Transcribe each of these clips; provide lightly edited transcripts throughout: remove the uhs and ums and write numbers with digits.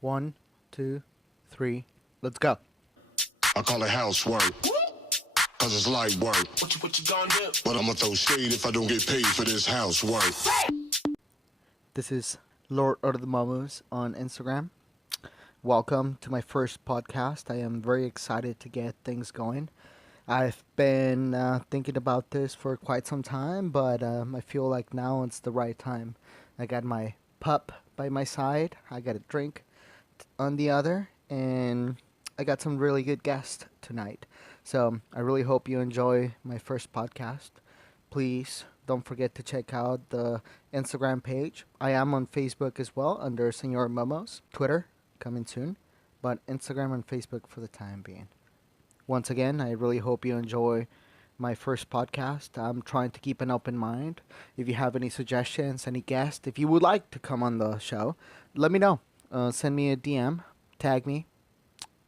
One, two, three. Let's go. I call it housework, cause it's light work. What you gonna do? But I'ma throw shade if I don't get paid for this housework. This is Lord of the Momos on Instagram. Welcome to my first podcast. I am very excited to get things going. I've been thinking about this for quite some time, but I feel like now it's the right time. I got my pup by my side. I got a drink on the other, and I got some really good guests tonight. So I really hope you enjoy my first podcast. Please don't forget to check out the Instagram page. I am on Facebook as well under Senor Momos. Twitter coming soon, but Instagram and Facebook for the time being. Once again, I really hope you enjoy my first podcast. I'm trying to keep an open mind. If you have any suggestions, any guests, if you would like to come on the show, let me know. Send me a DM, tag me.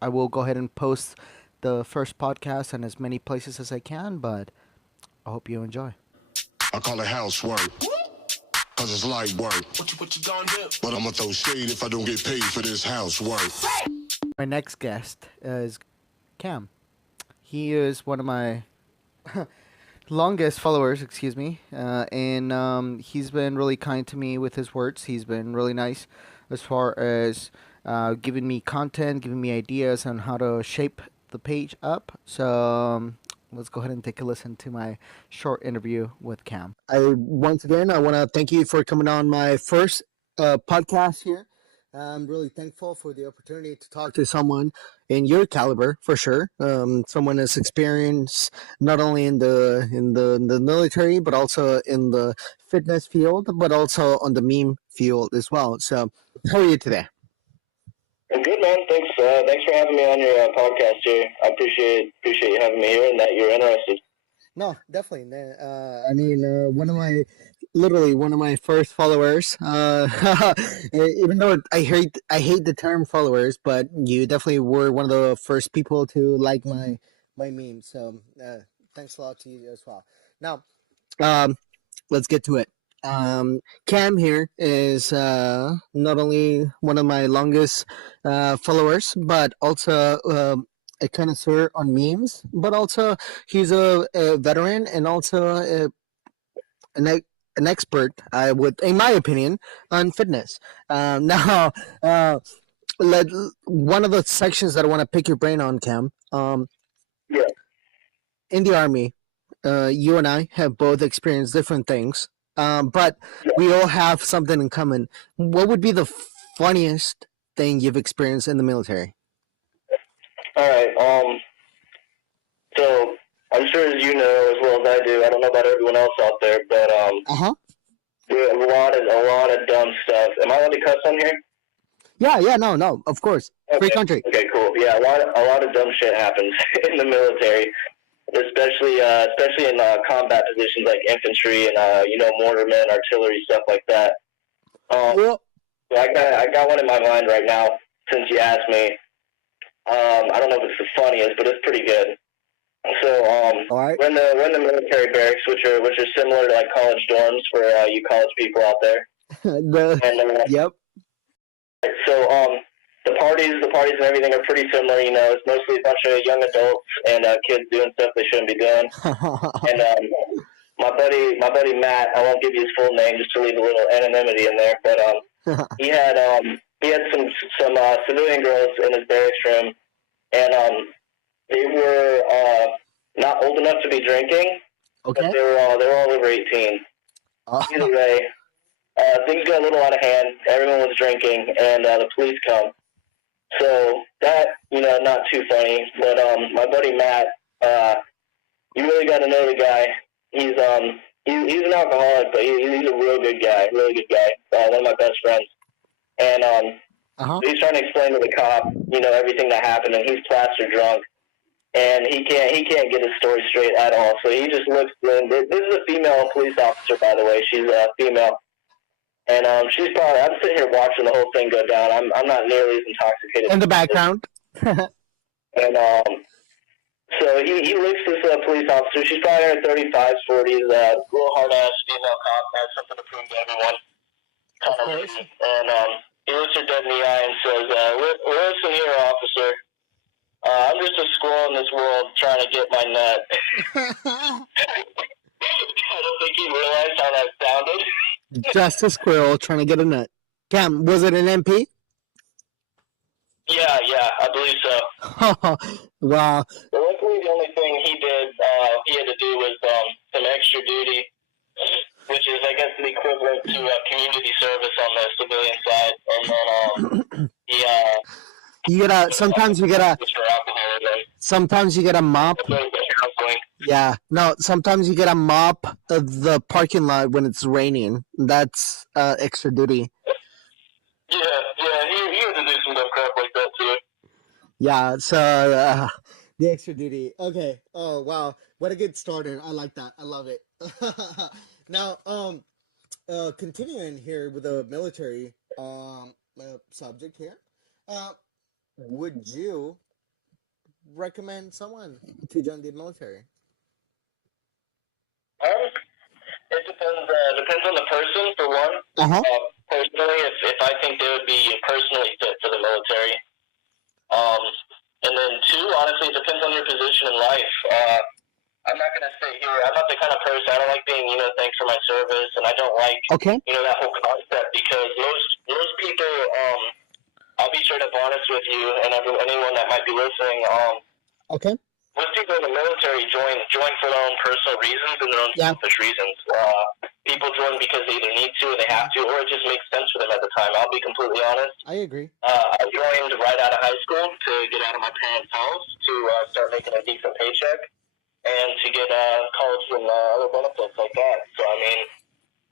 I will go ahead and post the first podcast in as many places as I can, but I hope you enjoy. I call it housework, cause it's light work. What you gonna do? But I'ma throw shade if I don't get paid for this housework. My next guest is Cam. He is one of my longest followers, and he's been really kind to me with his words. He's been really nice as far as giving me content, giving me ideas on how to shape the page up. So let's go ahead and take a listen to my short interview with Cam. Once again, I want to thank you for coming on my first podcast here. I'm really thankful for the opportunity to talk to someone in your caliber, for sure. Someone that's experienced not only in the military, but also in the fitness field, but also on the meme field as well. So, how are you today? I'm good, man. Thanks for having me on your podcast here. I appreciate you having me here and that you're interested. No, definitely. One of my first followers. Even though I hate the term followers, but you definitely were one of the first people to like my meme. So thanks a lot to you as well. Now, let's get to it. Cam here is not only one of my longest followers, but also a connoisseur on memes. But also he's a veteran and also an expert. I would, in my opinion, on fitness. Now, let one of the sections that I want to pick your brain on, Cam. Yeah. In the army, you and I have both experienced different things. But we all have something in common. What would be the funniest thing you've experienced in the military? All right. So I'm sure as you know as well as I do. I don't know about everyone else out there, but a lot of dumb stuff. Am I allowed to cuss on here? Yeah, no, of course. Okay. Free country. Okay, cool. Yeah, a lot of dumb shit happens in the military, especially in combat positions like infantry and mortarmen, artillery, stuff like that. So I got one in my mind right now since you asked me. I don't know if it's the funniest, but it's pretty good. So All right. we're in the military barracks, which are similar to like college dorms for you college people out there. Yep. So the parties and everything are pretty similar. You know, it's mostly a bunch of young adults and kids doing stuff they shouldn't be doing. And my buddy Matt, I won't give you his full name just to leave a little anonymity in there, but he had some civilian girls in his barracks room, and they were not old enough to be drinking, Okay. but they were all over 18. Either way, things got a little out of hand. Everyone was drinking, and the police come. So that, not too funny. But my buddy Matt, you really got to know the guy. He's an alcoholic, but he's a really good guy. One of my best friends. And he's trying to explain to the cop, everything that happened, and he's plaster drunk, and he can't get his story straight at all. So he just looks. This is a female police officer, by the way. She's a female. And she's probably. I'm sitting here watching the whole thing go down. I'm not nearly as intoxicated. In the background. And so he looks this police officer. She's probably in her 35s, 40s. Real hard ass female cop, has something to prove to everyone. Kind of lady. And he looks her dead in the eye and says, "Listen here, officer. I'm just a squirrel in this world trying to get my nut." I don't think he realized how that sounded. Just a squirrel trying to get a nut. Cam, was it an MP? Yeah, I believe so. Wow. But luckily, the only thing he had to do was some extra duty, which is, I guess, the equivalent to community service on the civilian side. And then sometimes you get a mop. Yeah, no, sometimes you get a mop the parking lot when it's raining. That's extra duty. Yeah, he had to do some dumb crap like that too. Yeah, so the extra duty. Okay. Oh wow, what a good starter. I like that. I love it. Now, continuing here with the military subject here, would you recommend someone to join the military? It depends on the person, for one. Personally, if I think they would be personally fit for the military. And then two, honestly, it depends on your position in life. I'm not going to sit here. I'm not the kind of person, I don't like being, thanks for my service, and I don't like, that whole concept, because most people, I'll be straight up honest with you, and anyone that might be listening, most people in the military join for their own personal reasons and their own selfish reasons. People join because they either need to or they have to, or it just makes sense for them at the time. I'll be completely honest. I agree. I joined right out of high school to get out of my parents' house, to start making a decent paycheck, and to get college and other benefits like that. So, I mean,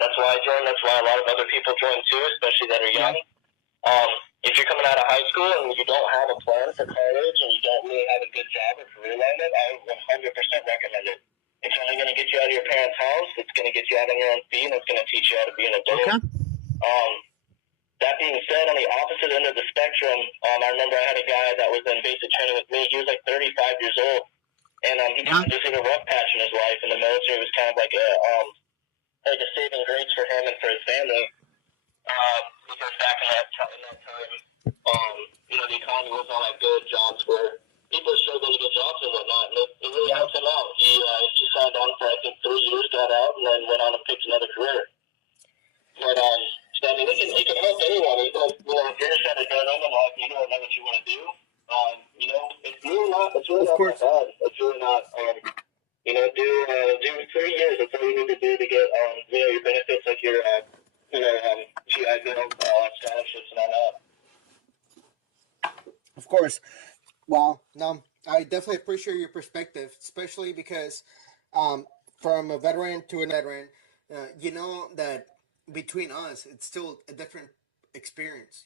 that's why I joined. That's why a lot of other people join too, especially that are young. If you're coming out of high school and you don't have a plan for college and you don't really have a good job or career lined up, I would 100% recommend it. It's only going to get you out of your parents' house. It's going to get you out on your own feet, and it's going to teach you how to be an adult. That being said, on the opposite end of the spectrum, I remember I had a guy that was in basic training with me. He was like 35 years old, and he just hit a rough patch in his life, and the military was kind of like a saving grace for him and for his family. Because back in that time, the economy wasn't all that good. Jobs were, people struggled to get jobs and whatnot, and it really helped him out. He signed on for, I think, 3 years, got out, and then went on and picked another career. But, so, I mean, it can help anyone. If you're just at a dead end in life, you don't know what you want to do, it's really not that bad. It's really not, do 3 years. That's all you need to do to get, your benefits, like your, GI Bill, scholarships and all that. Of course. Well, no, I definitely appreciate your perspective, especially because from a veteran to a veteran, that between us, it's still a different experience,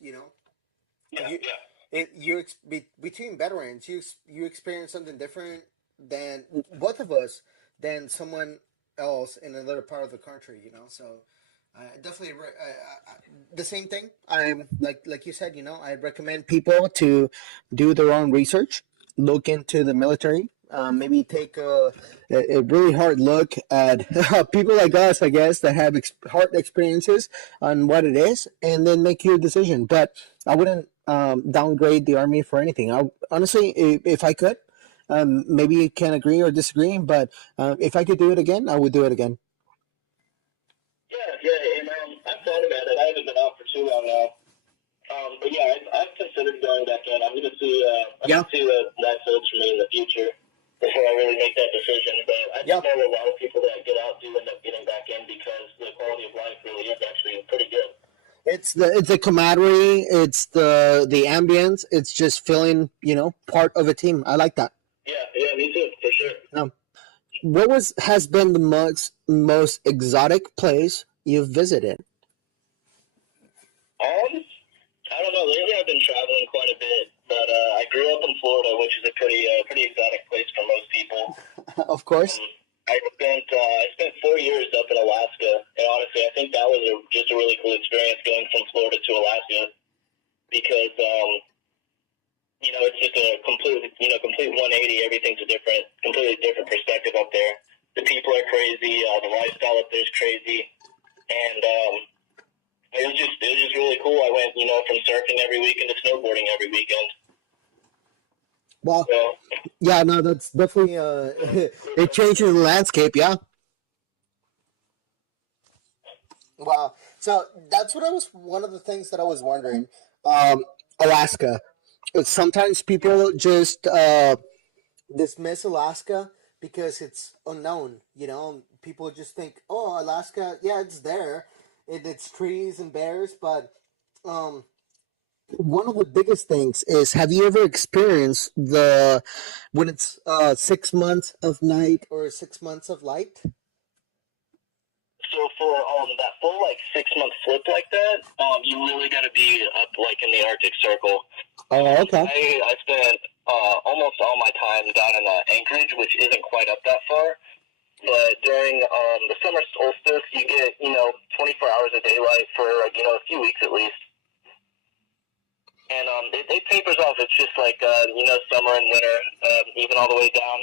between veterans, you experience something different than both of us, than someone else in another part of the country, so definitely the same thing. I'm like you said, I recommend people to do their own research, look into the military, maybe take a really hard look at people like us, I guess, that have hard experiences on what it is, and then make your decision. But I wouldn't downgrade the Army for anything. I honestly, if I could, maybe you can agree or disagree, but if I could do it again, I would do it again. Yeah, and I've thought about it. I haven't been out for too long now. But yeah, I've considered going back in. I'm going to see what that holds for me in the future before I really make that decision. But I just know a lot of people that get out do end up getting back in because the quality of life really is actually pretty good. It's the camaraderie, it's the ambience, it's just feeling, part of a team. I like that. Yeah, me too, for sure. Now, what has been the most exotic place you've visited? I don't know. Lately, I've been traveling quite a bit, but I grew up in Florida, which is a pretty exotic place for most people. Of course. I spent 4 years up in Alaska, and honestly, I think that was just a really cool experience going from Florida to Alaska, because it's just a complete 180. Everything's a completely different perspective up there. The people are crazy. The lifestyle up there is crazy, and It was just really cool. I went, from surfing every weekend to snowboarding every weekend. Well, So, yeah, no, that's definitely it changes the landscape. Yeah. Wow. So that's what I was. One of the things that I was wondering. Alaska. Sometimes people just dismiss Alaska because it's unknown. People just think, "Oh, Alaska, yeah, it's there. It's trees and bears." But um, one of the biggest things is: have you ever experienced the when it's 6 months of night or 6 months of light? so for that full 6 month flip like that, you really got to be up in the Arctic Circle. Oh, okay. I spent almost all my time down in Anchorage, which isn't quite up that far. But during the summer solstice, you get 24 hours of daylight for a few weeks at least. And it tapers off. It's just summer and winter, even all the way down,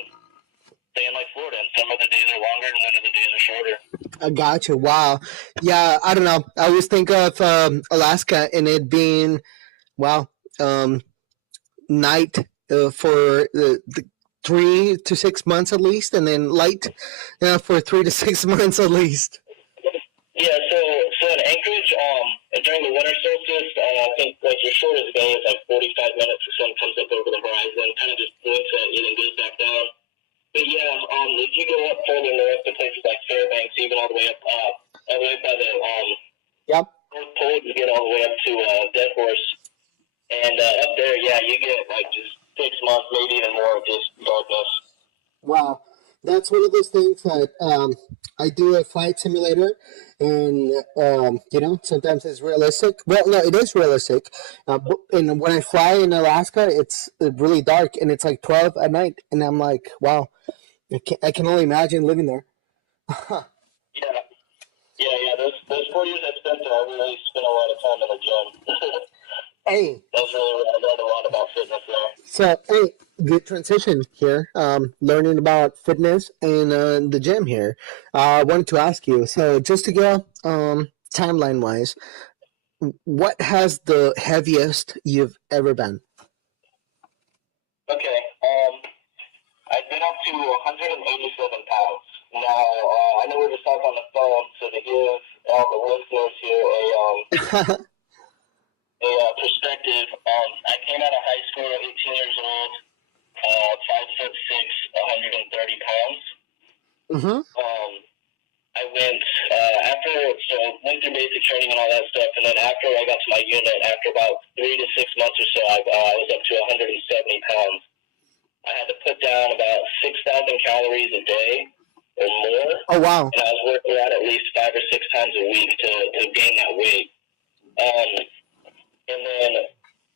staying like Florida. And summer the days are longer, and winter the days are shorter. I gotcha. Wow. Yeah, I don't know. I always think of Alaska and it being, wow, night for the 3 to 6 months at least, and then light for 3 to 6 months at least. Yeah, so in Anchorage, during the winter solstice, I think your shortest day is 45 minutes. The sun comes up over the horizon, kind of just blinks at you and goes back down. But yeah, if you go up further north to places like Fairbanks, even all the way up, all the way by the Yep. North Pole, you get all the way up to Dead Horse, and up there, yeah, you get just 6 months, maybe even more of just darkness. Wow, that's one of those things that I do a flight simulator, and sometimes it's realistic. Well, no, it is realistic. And when I fly in Alaska, it's really dark, and it's like 12 at night, and I'm like, wow, I can only imagine living there. Yeah. Those 4 years I spent there, I really spent a lot of time in the gym. Hey, That's really what I learned a lot about fitness there. so hey, good transition here. Learning about fitness and the gym here. I wanted to ask you. So just to go timeline wise, what has the heaviest you've ever been? Okay, I've been up to 187 pounds. Now, I know we're just talking on the phone, so to give all the listeners here a perspective, I came out of high school at 18 years old, 5'6", 130 pounds. Mm-hmm. I went went through basic training and all that stuff, and then after I got to my unit, after about 3 to 6 months or so, I was up to 170 pounds. I had to put down about 6,000 calories a day or more. Oh, wow. And I was working out at least 5 or 6 times a week to gain that weight. And then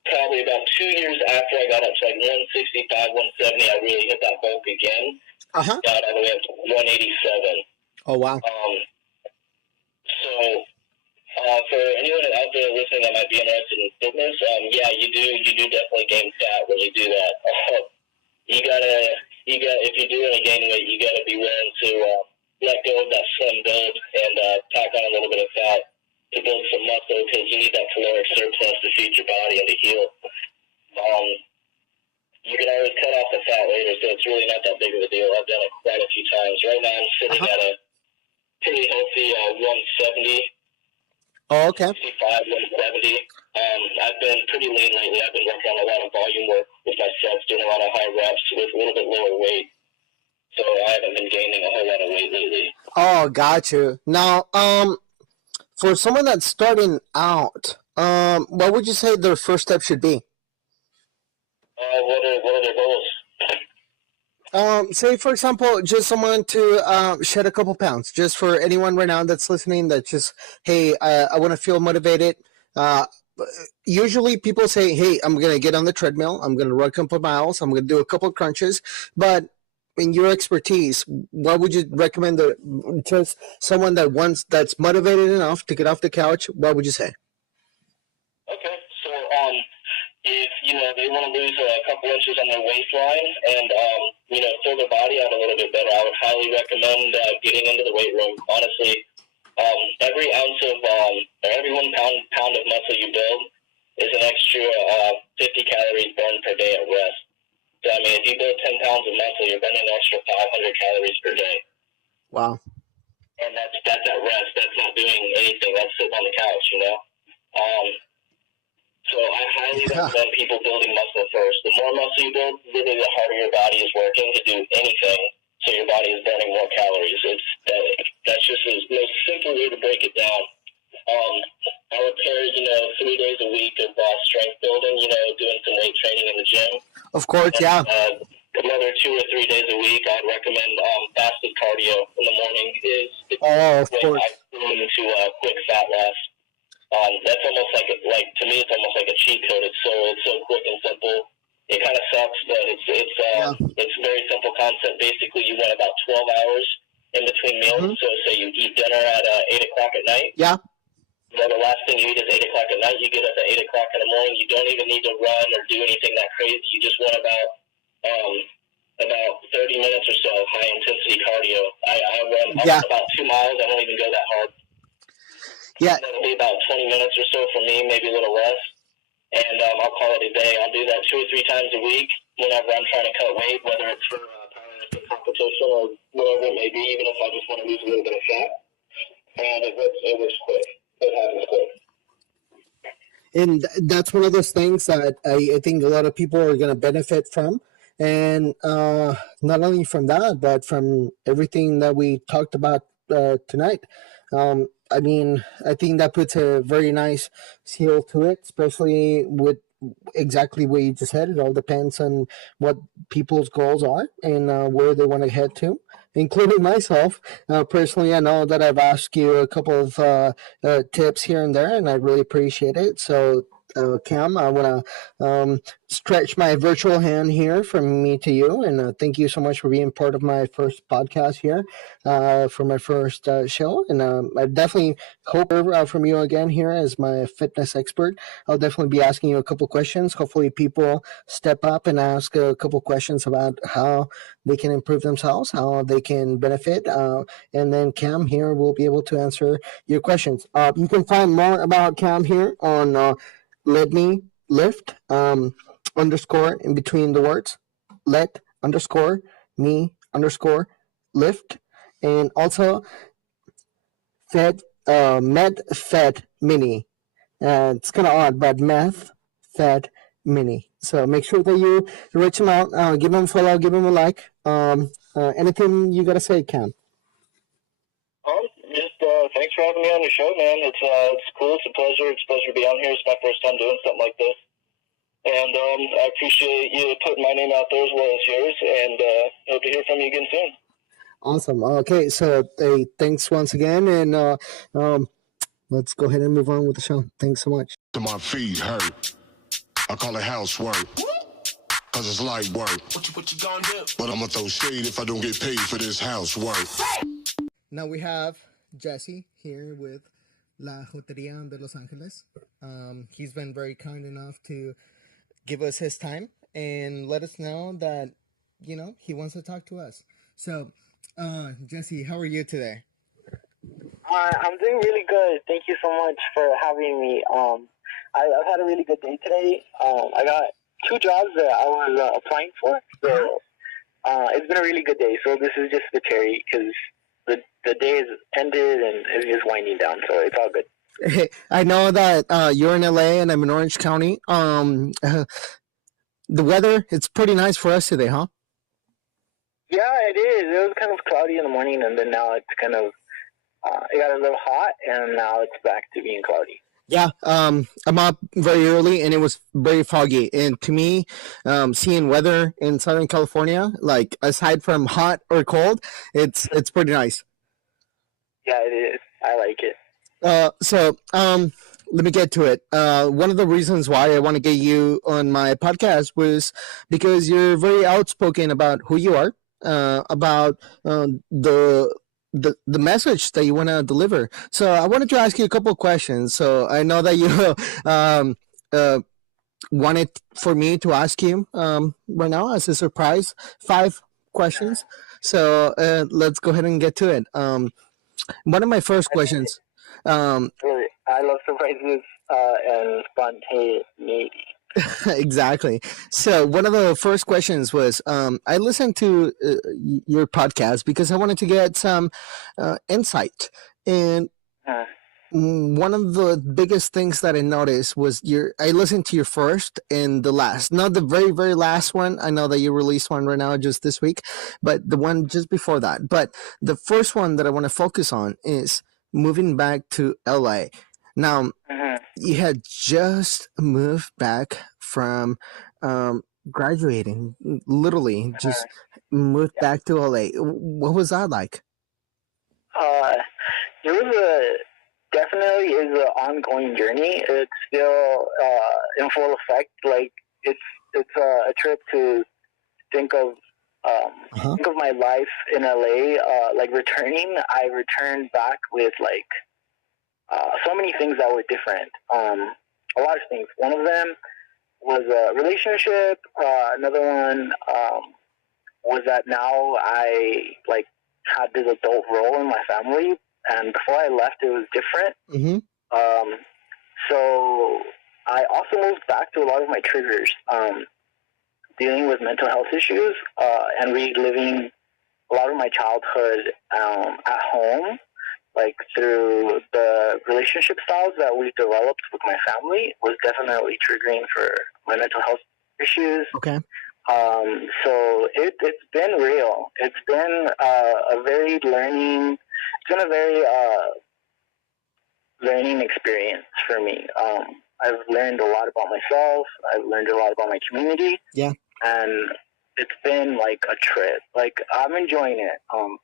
probably about 2 years after I got up to 165, 170, I really hit that bulk again. Uh-huh. Got all the way up to 187. Oh, wow. So for anyone out there listening that might be interested in fitness, yeah, you do definitely gain fat when you do that. You gotta if you're doing a gain weight, you gotta be willing to let go of that slim build and pack on a little bit of fat to build some muscle because you need that caloric surplus to feed your body and to heal. You can always cut off the fat later, so it's really not that big of a deal. I've done it quite a few times. Right now, I'm sitting at a pretty healthy 170. Oh, okay. 65, 170. I've been pretty lean lately. I've been working on a lot of volume work with my sets, doing a lot of high reps with a little bit lower weight. So I haven't been gaining a whole lot of weight lately. Oh, got you. Now, for someone that's starting out, what would you say their first step should be? What are their goals? Say for example, just someone to shed a couple pounds. Just for anyone right now that's listening, that just, hey, I want to feel motivated. Usually people say, hey, I'm gonna get on the treadmill, I'm gonna run a couple miles, I'm gonna do a couple of crunches. But in your expertise, what would you recommend? Just someone that's motivated enough to get off the couch. What would you say? Okay, so if they want to lose a couple inches on their waistline and fill their body out a little bit better, I would highly recommend getting into the weight room. Honestly, Every ounce of or every 1 pound of muscle you build is an extra 50 calories burned per day at rest. So I mean, if you build 10 pounds of muscle, you're burning an extra 500 calories per day. Wow. And that's at rest. That's not doing anything. That's sitting on the couch, you know. Um, so I highly recommend people building muscle first. The more muscle you build, literally the harder your body is working to do anything. So your body is burning more calories. That's just the most simple way to break it down. I would pair, 3 days a week of strength building, doing some weight training in the gym. Of course, And, yeah. Another 2 or 3 days a week, I'd recommend fasted cardio in the morning. Of course. To quick fat loss. That's almost to me, it's almost like a cheat code. It's so quick and simple. It kind of sucks, but it's a very simple concept. Basically, you want about 12 hours in between meals. Mm-hmm. So say you eat dinner at 8 o'clock at night. Yeah. Well, the last thing you eat is 8 o'clock at night. You get up at 8 o'clock in the morning. You don't even need to run or do anything that crazy. You just want about 30 minutes or so high intensity cardio. I run about 2 miles. I don't even go that hard. Yeah. That'll be about 20 minutes or so for me, maybe a little less. And I'll call it a day. I'll do that 2 or 3 times a week whenever I'm trying to cut weight, whether it's for powerlifting competition or whatever it may be, even if I just want to lose a little bit of fat. And it works quick. It happens quick. And that's one of those things that I think a lot of people are going to benefit from. And not only from that, but from everything that we talked about tonight. I mean, I think that puts a very nice seal to it, especially with exactly what you just said. It all depends on what people's goals are and where they want to head to, including myself. Personally, I know that I've asked you a couple of tips here and there, and I really appreciate it. So, Cam, I want to stretch my virtual hand here from me to you, and thank you so much for being part of my first podcast here for my first show. And I definitely hope from you again here as my fitness expert. I'll definitely be asking you a couple questions. Hopefully, people step up and ask a couple questions about how they can improve themselves, how they can benefit, and then Cam here will be able to answer your questions. You can find more about Cam here on Let Me Lift underscore in between the words, let underscore me underscore lift, and also med fed mini. It's kind of odd, but meth fed mini. So make sure that you reach him out, give him a follow, give him a like. Anything you gotta say, Cam? Just thanks for having me on your show, man. It's cool. It's a pleasure. It's a pleasure to be on here. It's my first time doing something like this. And I appreciate you putting my name out there as well as yours, and hope to hear from you again soon. Awesome. Okay, so thanks once again, and let's go ahead and move on with the show. Thanks so much. My feet hurt. I call it housework, cause it's light work. What you gonna do? But I'ma throw shade if I don't get paid for this housework. Now we have Jesse here with La Joteria de Los Angeles. He's been very kind enough to give us his time and let us know that, he wants to talk to us. So, Jesse, how are you today? I'm doing really good. Thank you so much for having me. I've had a really good day today. I got 2 jobs that I was applying for, so it's been a really good day. So this is just the cherry because the day is ended and it's just winding down, so it's all good. I know that you're in LA and I'm in Orange County. The weather, it's pretty nice for us today, huh? Yeah, it is. It was kind of cloudy in the morning, and then now it's kind of, it got a little hot, and now it's back to being cloudy. Yeah, I'm up very early, and it was very foggy. And to me, seeing weather in Southern California, like aside from hot or cold, it's pretty nice. Yeah, it is. I like it. So let me get to it. One of the reasons why I want to get you on my podcast was because you're very outspoken about who you are, about the message that you want to deliver. So I wanted to ask you a couple of questions. So I know that you wanted for me to ask you right now as a surprise 5 questions. So let's go ahead and get to it. One of my first questions. Really, I love surprises and spontaneity. Exactly. So one of the first questions was, I listened to your podcast because I wanted to get some insight, and Uh, one of the biggest things that I noticed was I listened to your first and the last, not the very, very last one. I know that you released one right now just this week, but the one just before that. But the first one that I want to focus on is moving back to LA. Now, mhm, you had just moved back from graduating, literally mhm. just moved Yeah. back to LA. What was that like? Uh, it was definitely is an ongoing journey. It's still in full effect. Like it's it's a trip to think of Uh-huh. think of my life in LA. Like returning, I returned back with like so many things that were different. A lot of things. One of them was a relationship. Another one was that now I like had this adult role in my family, and before I left, it was different. Mm-hmm. Um, so I also moved back to a lot of my triggers, dealing with mental health issues and reliving a lot of my childhood at home, like through the relationship styles that we developed with my family, was definitely triggering for my mental health issues. Okay. So it's been real. It's been a very learning. It's been a very learning experience for me. I've learned a lot about myself. I've learned a lot about my community. Yeah. And it's been like a trip. Like I'm enjoying it.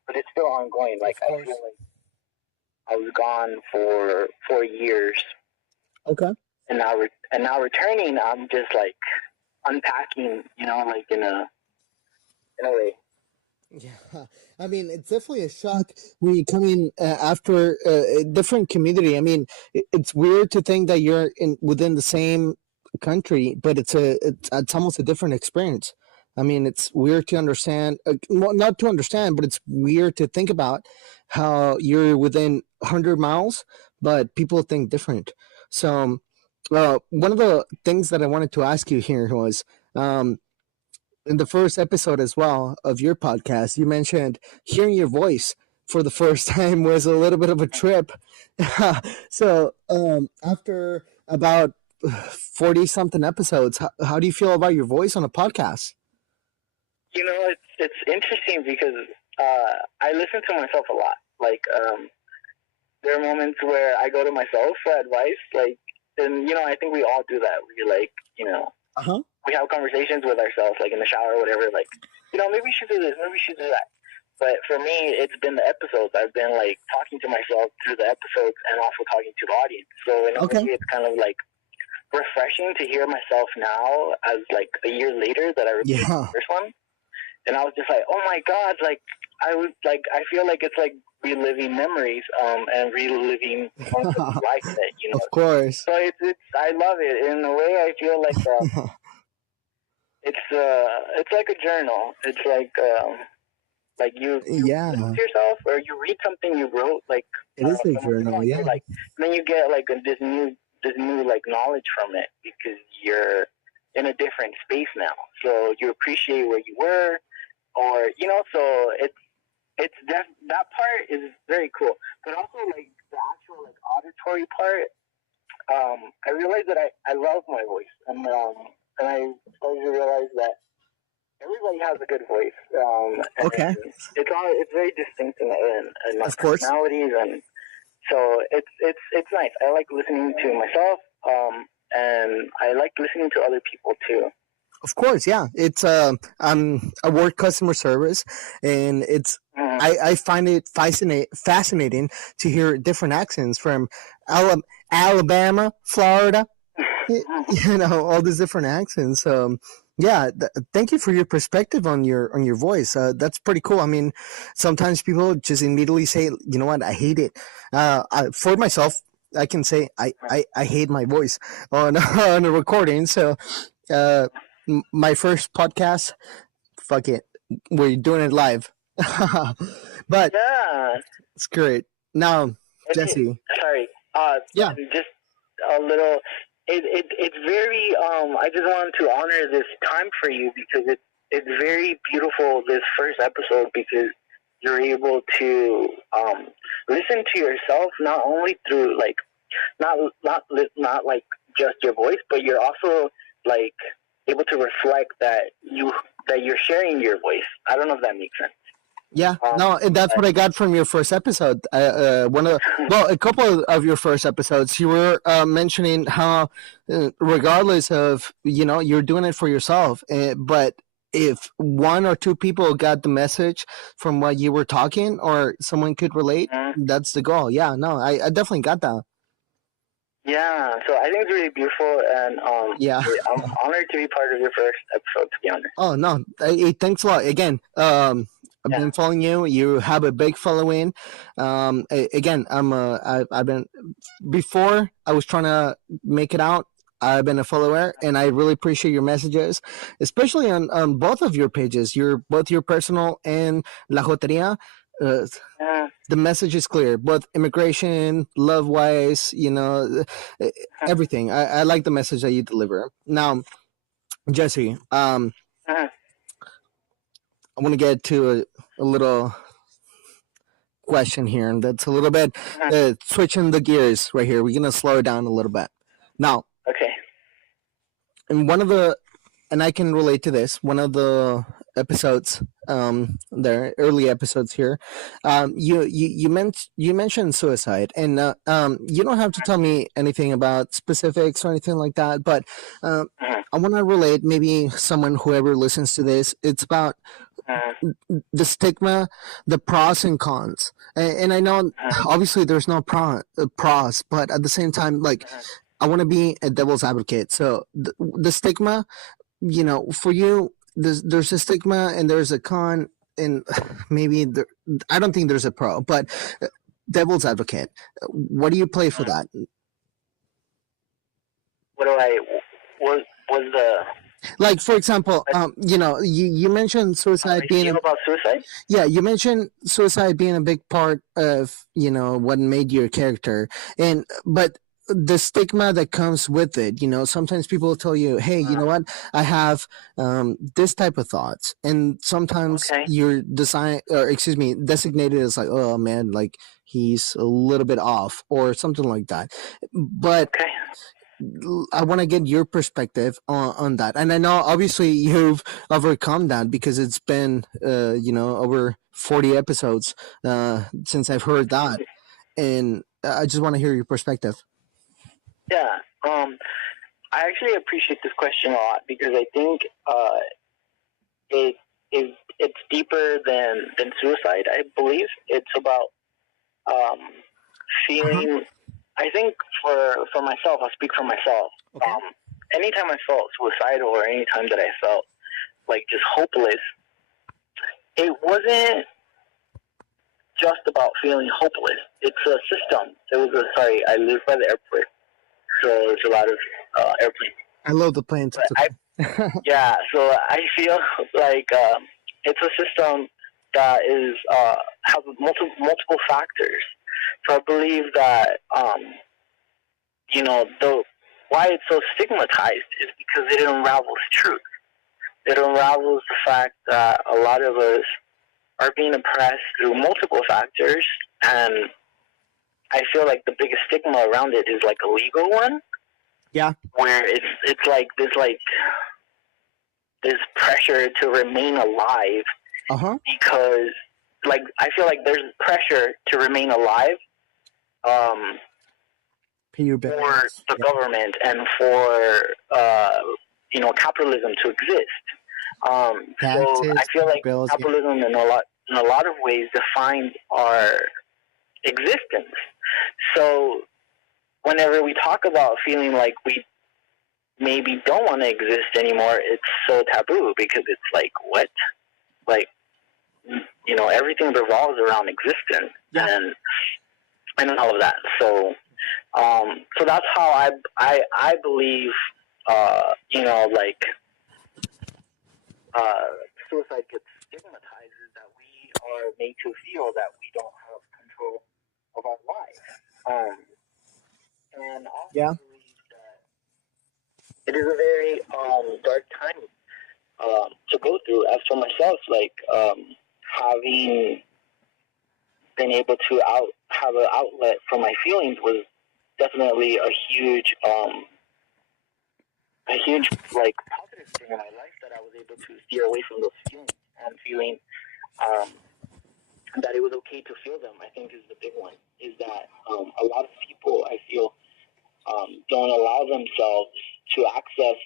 But it's still ongoing. Like I feel like I was gone for 4 years, Okay. and now returning, I'm just like unpacking. You know, like in a way. Yeah, I mean, it's definitely a shock when you come in after a different community. I mean, it's weird to think that you're in within the same country, but it's almost a different experience. I mean, it's weird to understand, well, not to understand, but it's weird to think about how you're within 100 miles, but people think different. So, one of the things that I wanted to ask you here was. In the first episode as well of your podcast, you mentioned hearing your voice for the first time was a little bit of a trip. So, after about 40 something episodes, how do you feel about your voice on a podcast? You know, it's interesting because I listen to myself a lot. Like there are moments where I go to myself for advice. Like, and you know, I think we all do that. We like, you know, Uh-huh. we have conversations with ourselves, like in the shower or whatever. Like, you know, maybe we should do this, maybe we should do that. But for me, it's been the episodes. I've been like talking to myself through the episodes and also talking to the audience. So in a Okay. way, it's kind of like refreshing to hear myself now as like a year later that I recorded Yeah. the first one. And I was just like, oh my God, like I feel like it's like reliving memories, and reliving moments of life that, you know. Of course. So I love it. In a way, I feel like it's like a journal. It's like you Yeah, listen to yourself, or you read something you wrote like it is a someone journal. and Yeah. you're like, and then you get like this new like knowledge from it because you're in a different space now. So you appreciate where you were, or you know. So that part is very cool, but also like the actual like auditory part. I realized that I love my voice, and I started to realize that everybody has a good voice. And Okay. it's very distinct in my Of course. personalities, and so it's nice. I like listening to myself, and I like listening to other people too. Of course, yeah. It's I work customer service, and it's Mm-hmm. I find it fascinating to hear different accents from Alabama, Florida, you know, all these different accents. Yeah, thank you for your perspective on your voice. That's pretty cool. I mean, sometimes people just immediately say, you know what, I hate it. For myself, I can say I hate my voice on on a recording. So, uh, my first podcast, fuck it, we're doing it live. But Yeah. it's great. Now, Okay, Jesse. sorry. Yeah. Just a little. It's very. I just wanted to honor this time for you because it's very beautiful. This first episode because you're able to listen to yourself not only through like not like just your voice, but you're also like able to reflect that you're sharing your voice. I don't know if that makes sense. Yeah, no, and that's what I got from your first episode. A couple of your first episodes, you were mentioning how, regardless of you're doing it for yourself, but if one or two people got the message from what you were talking, or someone could relate, that's the goal. Yeah, no, I definitely got that. Yeah, so I think it's really beautiful, and Yeah. I'm honored to be part of your first episode. To be honest. Oh no! Thanks a lot. Again, I've been following you. You have a big following. Again, I've been before. I was trying to make it out. I've been a follower, and I really appreciate your messages, especially on both of your pages. Both your personal and La Joteria. Uh, the message is clear. Both immigration, love wise, everything. I like the message that you deliver. Now, Jesse, I want to get to a little question here, and that's a little bit switching the gears right here. We're gonna slow it down a little bit. Now, okay. in one of the, and I can relate to this. One of the episodes, the early episodes here, you mentioned suicide, and you don't have to tell me anything about specifics or anything like that, but I want to relate. Maybe someone, whoever listens to this, it's about the stigma, the pros and cons. And I know obviously there's no pros, but at the same time, like I want to be a devil's advocate. So the stigma, for you, there's a stigma and there's a con, and maybe I don't think there's a pro, but devil's advocate. What do you play for that? What do I? Was the Like, for example, you mentioned suicide being about suicide. Yeah, you mentioned suicide being a big part of what made your character, but the stigma that comes with it. Sometimes people tell you, "Hey, you know what? I have this type of thoughts," and sometimes you're designated as like, "Oh man, like he's a little bit off," or something like that. But I want to get your perspective on that. And I know obviously you've overcome that because it's been, over 40 episodes since I've heard that. And I just want to hear your perspective. Yeah. I actually appreciate this question a lot because I think it's deeper than suicide. I believe it's about feeling. I think for myself, I'll speak for myself. Okay. Anytime I felt suicidal or anytime that I felt like just hopeless, it wasn't just about feeling hopeless. It's a system. I live by the airport, so there's a lot of airplanes. I love the planes. Yeah, so I feel like it's a system that is has multiple factors. So I believe that why it's so stigmatized is because it unravels truth. It unravels the fact that a lot of us are being oppressed through multiple factors, and I feel like the biggest stigma around it is like a legal one. Yeah. Where it's like this pressure to remain alive. Because like I feel like there's pressure to remain alive for the government and for capitalism to exist. So I feel like capitalism in a lot of ways defines our existence. So whenever we talk about feeling like we maybe don't want to exist anymore, it's so taboo because it's like, what? Like, everything revolves around existence and all of that. So that's how I believe, suicide gets stigmatized is that we are made to feel that we don't have control of our life. And also Yeah. I believe that it is a very dark time to go through. As for myself, like having been able to have an outlet for my feelings was definitely a huge like positive thing in my life, that I was able to steer away from those feelings and feeling um, that it was okay to feel them. I think is the big one. Is that a lot of people I feel don't allow themselves to access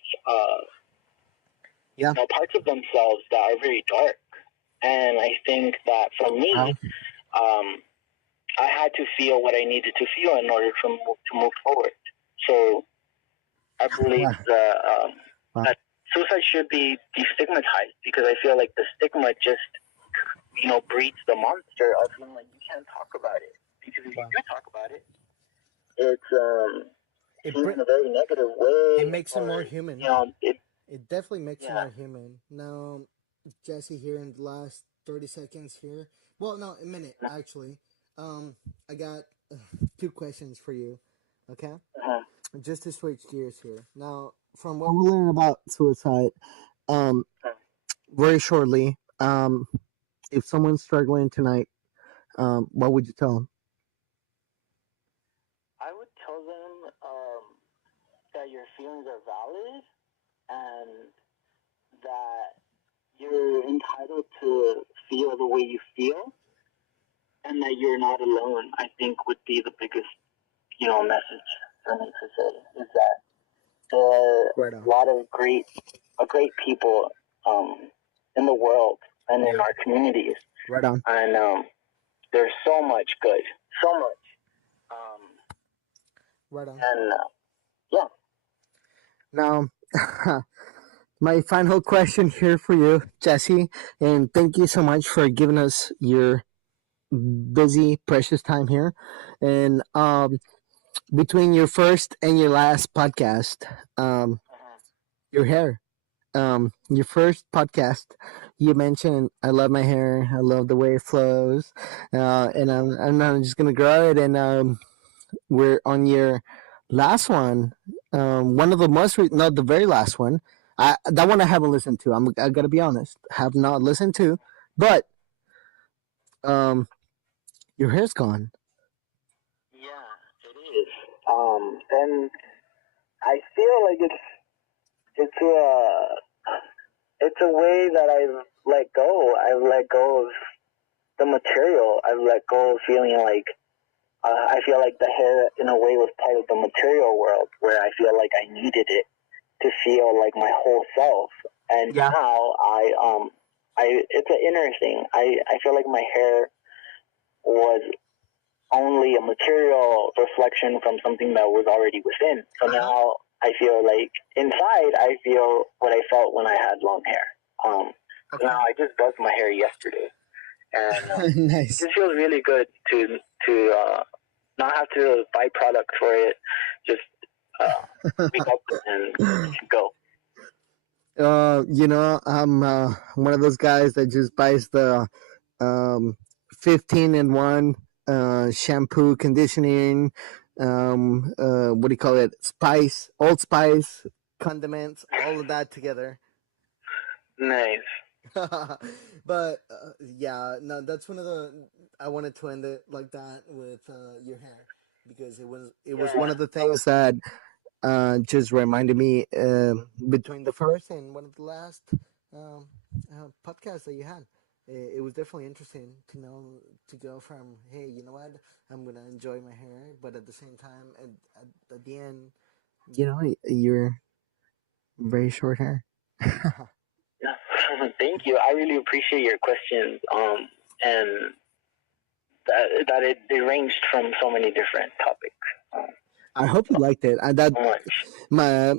Yeah. parts of themselves that are very dark. And I think that for Wow. me, um, I had to feel what I needed to feel in order to move forward. So I believe Wow. Wow. that suicide should be destigmatized, because I feel like the stigma just breeds the monster of feeling like you can't talk about it, because if you Wow. do talk about it, it's It seen br- in a very negative it way, makes it or more human. it It definitely makes it yeah. more human. Now, Jesse, here in the last 30 seconds here. Well, no, a minute actually. I got two questions for you. Okay, Uh-huh. just to switch gears here. Now, from what we learned about suicide, um, very shortly, if someone's struggling tonight, what would you tell them? I would tell them that your feelings are valid, and that you're entitled to feel the way you feel, and that you're not alone. I think would be the biggest, message for me to say, is that there are Right a on. lot of great people um, in the world and in Yeah. our communities, Right on. and there's so much good, so much, um, Right on. and yeah. Now, my final question here for you, Jesse, and thank you so much for giving us your busy, precious time here. And between your first and your last podcast, Uh-huh. your hair. Your first podcast, you mentioned I love my hair. I love the way it flows, and I'm just gonna grow it. And we're on your last one, one of the not the very last one. That one I haven't listened to. I gotta be honest, have not listened to, but um, your hair's gone. Yeah, it is. And I feel like it's a way that I've let go. I've let go of the material. I've let go of feeling like I feel like the hair, in a way, was part of the material world, where I feel like I needed it to feel like my whole self. And Yeah. now it's an inner thing. I feel like my hair was only a material reflection from something that was already within. So now I feel like inside I feel what I felt when I had long hair. So now I just buzzed my hair yesterday, and it Nice. just feels really good to not have to buy product for it. Just wake up and go. I'm one of those guys that just buys the um, 15 in one shampoo, conditioning, what do you call it? Spice, Old Spice, condiments, all of that together. Nice. But yeah, no, that's one of the. I wanted to end it like that with your hair because it was one Yeah. of the things that just reminded me between the first and one of the last um, podcasts that you had. It was definitely interesting to know to go from hey, you know what, I'm gonna enjoy my hair, but at the same time, at the end, you're very short hair. Yeah. Thank you. I really appreciate your questions. And that it ranged from so many different topics. Um, I hope you liked it. That so much. my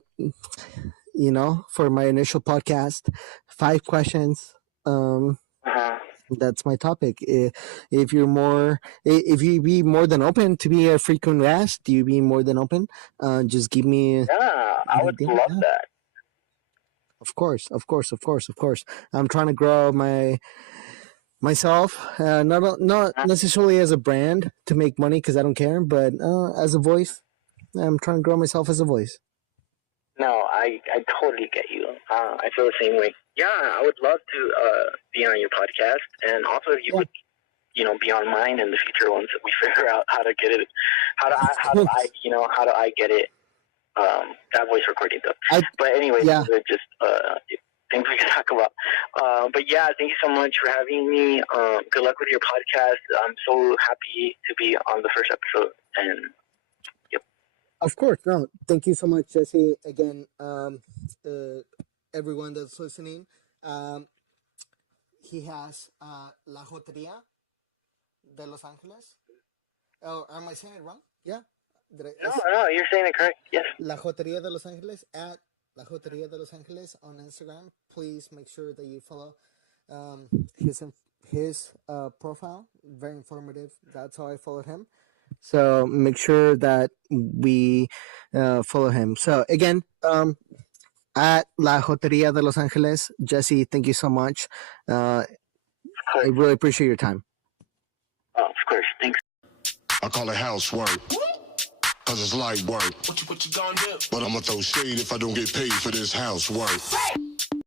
for my initial podcast, 5 questions. Um, Uh-huh. that's my topic. If you're if you be more than open to be a frequent guest, you be more than open. Just give me an Yeah, I would idea. love Yeah. that. Of course, of course, of course, of course. I'm trying to grow my Myself, not necessarily as a brand to make money because I don't care, but as a voice, I'm trying to grow myself as a voice. No, I totally get you. I feel the same way. Yeah, I would love to be on your podcast, and also if you would, be on mine in the future once we figure out how to get it. How do I get it? That voice recording stuff. But anyway, those are just things we can talk about. But yeah, thank you so much for having me. Good luck with your podcast. I'm so happy to be on the first episode, and of course, no. Thank you so much, Jesse. Again, everyone that's listening, he has La Joteria de Los Angeles. Oh, am I saying it wrong? Yeah. No, you're saying it correct. Yes. La Joteria de Los Angeles at La Joteria de Los Angeles on Instagram. Please make sure that you follow his profile. Very informative. That's how I followed him. So make sure that we follow him. So again, at La Joteria de Los Angeles, Jesse, thank you so much. I really appreciate your time. Oh, of course. Thanks. I call it housework, cause it's light work. What you gonna do? But I'ma throw shade if I don't get paid for this housework.